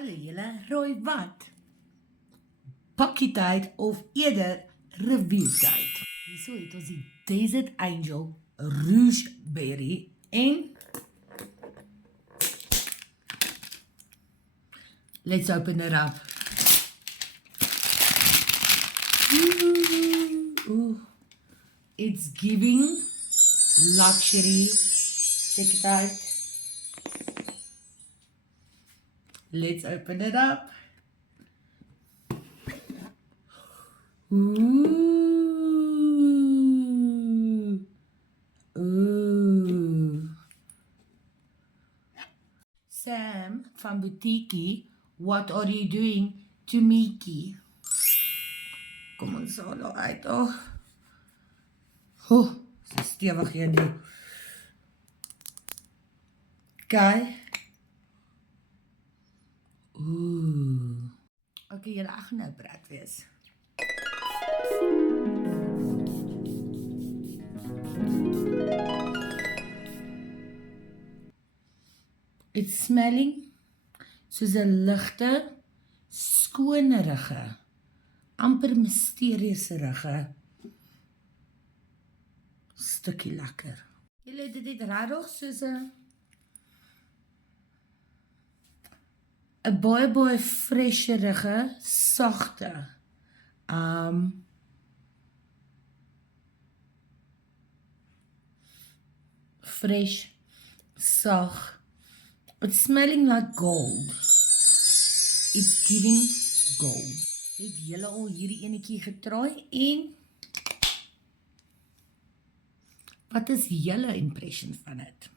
Hallo julle, rooi wat? Bakkietyd of eerder reviewtyd. Hierso het ons die Desert Angel Rouge Berry en let's open it up. Ooh. It's giving luxury. Check it out. Let's open it up. Ooh. Sam van Boutiquie, what are you doing to Mickey? Kom ons haal haar uit. Oh, so stewig hier nie. Kyk. Ooh. Okay, julle ag nou brak wees. It's smelling soos 'n ligte, skonerige, amper misterieusrige stukkie lekker. Julle dit het regtig soos 'n baie fresherige, sagte fresh, sag. It's smelling like gold. It's giving gold. Het julle al hierdie enetjie getraai en wat is julle impression van dit?